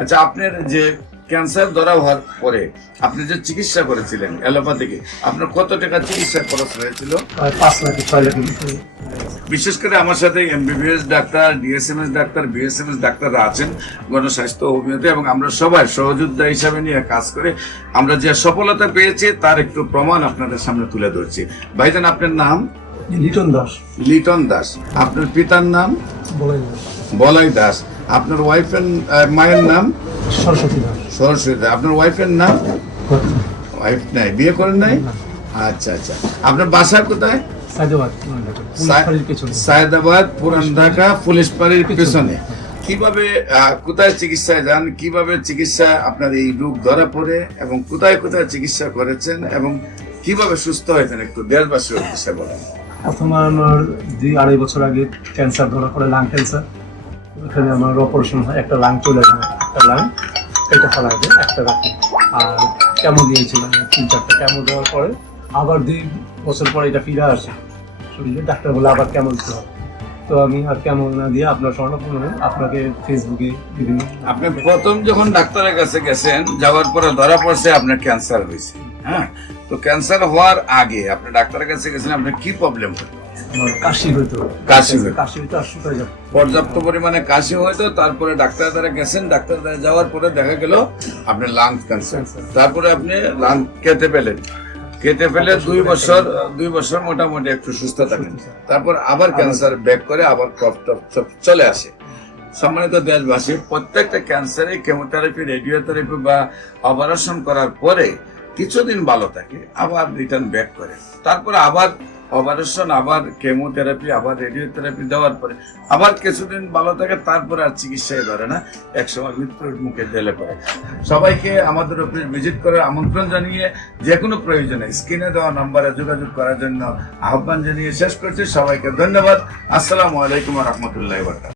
আচ্ছা, আপনার যে ক্যান্সার ধরা হওয়ার পরে আপনি যে চিকিৎসা করেছিলেন অ্যালোপ্যাথিকে, আপনার কত টাকা চিকিৎসা খরচ হয়েছিল? 5 লাখ 6 লাখ। বিশেষ করে আমার সাথে MBBS doctor, DSMS doctor, BSMS ডাক্তাররা আছেন গণস্বাস্থ্য হোমিওতে, এবং আমরা সবাই সহযোদ্ধা হিসাবে নিয়ে কাজ করে আমরা যে সফলতা পেয়েছি তার একটু প্রমাণ আপনাদের সামনে তুলে ধরছি। ভাইজান, আপনার নাম? লিটন দাস। লিটন দাস। আপনার পিতার নাম? বলাই বলাই দাস। আপনার ওয়াইফের মায়ের নাম? সরস্বতী দাস। সরস্বতী দাস। আপনার ওয়াইফের নাম? ওয়াইফ নাই, বিয়ে করেন নাই? আচ্ছা আচ্ছা। আপনার বাসা কোথায়? সায়দাবাদ, সায়দাবাদ, পুরান ঢাকা, পুলিশ পাড়ির পেছনে। কিভাবে কোথায় চিকিৎসায় যান, কিভাবে চিকিৎসা আপনার এই রোগ ধরা পড়ে এবং কোথায় কোথায় চিকিৎসা করেছেন এবং কিভাবে সুস্থ হয়েছেন একটু দেশবাসীর উদ্দেশ্যে বলেন। প্রথমে আমার 2-2.5 বছর আগে ক্যান্সার ধরা পড়ে, লাং ক্যান্সার। ওখানে আমার অপারেশন হয়, একটা লাং চলে যায়, একটা লাং এটা ফেলা যায়, একটা রাখে। আর কেমো দিয়েছিলাম 3-4টা কেমো দেওয়ার পরে আবার 2 বছর পরে এটা ফিরে আসে শরীরে। ডাক্তার বলে আবার কেমো দিতে হবে। তো আমি আর কেমো না দিয়ে আপনার স্বর্ণপূর্ণ আপনাকে ফেসবুকে বিভিন্ন। আপনি প্রথম যখন ডাক্তারের কাছে গেছেন, যাওয়ার পরে ধরা পড়ছে আপনার ক্যান্সার হয়েছে। হ্যাঁ, তো ক্যান্সার হওয়ার আগে আপনি ডাক্তারের কাছে গেছেন, আপনার কি প্রবলেম হতো? আমার কাশি হইতো, কাশি হইতো। কাশি হইতো আর শুকায় যেত। পর্যাপ্ত পরিমাণে কাশি হইতো। তারপরে ডাক্তার দ্বারা গেছেন, ডাক্তার দ্বারা যাওয়ার পরে দেখা গেল আপনার লাং ক্যান্সার। তারপরে আপনি লাং কেটে ফেলেন, কেটে ফেলে 2 বছর মোটামুটি একটু সুস্থ থাকেন। তারপর আবার ক্যান্সার ব্যাক করে আবার কফ টফ সব চলে আসে। সম্মানিত দেশবাসী, প্রত্যেকটা ক্যান্সারে কেমোথেরাপি, রেডিওথেরাপি বা অপারেশন করার পরে কিছুদিন ভালো থাকে, আবার রিটার্ন ব্যাক করে। তারপরে আবার অপারেশন, আবার কেমোথেরাপি, আবার রেডিওথেরাপি দেওয়ার পরে আবার কিছুদিন ভালো থাকে, তারপরে আর চিকিৎসায় ধরে না, একসময় মৃত্যুর মুখে ঢেলে পড়ে। সবাইকে আমাদের অফিস ভিজিট করার আমন্ত্রণ জানিয়ে যে কোনো প্রয়োজনে স্ক্রিনে দেওয়া নম্বরে যোগাযোগ করার জন্য আহ্বান জানিয়ে শেষ করছি। সবাইকে ধন্যবাদ। আসসালামু আলাইকুম ওয়া রাহমাতুল্লাহি ওয়া বারাকাতুহু।